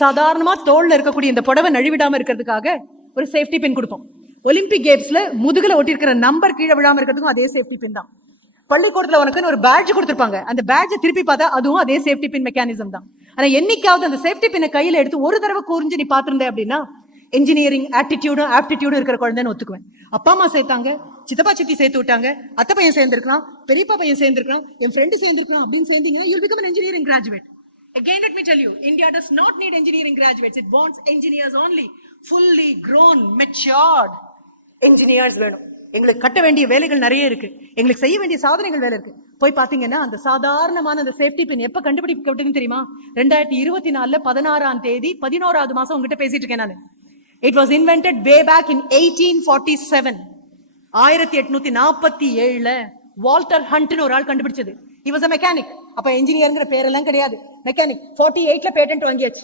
சாதாரணமா தோல்ல இருக்கக்கூடிய இந்த புடவை நழுவிடாம இருக்கிறதுக்காக ஒரு சேஃப்டி பின் கொடுப்போம். ஒலிம்பிக் கேம்ஸ்ல முதுகுல ஒட்டி இருக்கிற நம்பர் கீழே விழாம இருக்கிறதுக்கும் அதே சேஃப்டி பின் தான். பள்ளிக்கூடத்துல உனக்கு ஒரு பேட்ஜ் கொடுத்திருப்பாங்க, அந்த பேட்ஜை திருப்பி பார்த்தா அதுவும் அதே சேஃப்டி பின் மெக்கானிசம் தான். ஆனா என்னைக்காவது அந்த சேஃப்டி பின்னை கையில எடுத்து ஒரு தடவை கூர்ந்து நீ பாத்துருந்த அப்படின்னா இன்ஜினியரிங் ஆப்டிடியூடும் இருக்கிற குழந்தைன்னு ஒத்துக்குவேன். அப்பா அம்மா சேர்த்தாங்க, சித்தப்பா சித்தி சேர்த்து விட்டாங்க, அத்தை பையன் சேர்ந்திருக்கலாம், பெரியப்பா பையன் சேர்ந்திருக்கலாம், என் ஃப்ரெண்டு சேர்ந்திருக்கலாம் அப்படின்னு சேர்ந்தீங்கன்னா you'll become an engineering graduate. Again, let me tell you, India does not need engineering graduates. It wants engineers only. Fully grown, matured engineers வேணும். எங்களுக்கு கட்ட வேண்டிய வேலைகள் நிறைய இருக்கு, எங்களுக்கு செய்ய வேண்டிய சாதனைகள் வேலை இருக்கு. போய் பாத்தீங்கன்னா அந்த சாதாரணமான அந்த சேஃப்டி பின் எப்ப கண்டுபிடிக்கப்பட்டதுன்னு தெரியுமா? 2024 16ஆம் தேதி 11வது மாசம் உங்ககிட்ட பேசிட்டு இருக்கேன் நான். It was invented way back in 1847. 1847 Walter ஹண்ட்னு ஒரு ஆள் கண்டுபிடிச்சது. He was a mechanic. அப்ப என்ஜினியர்ங்கிற பேரெல்லாம் கிடையாது, மெக்கானிக். 48ல பேட்டன்ட் வாங்கியாச்சு.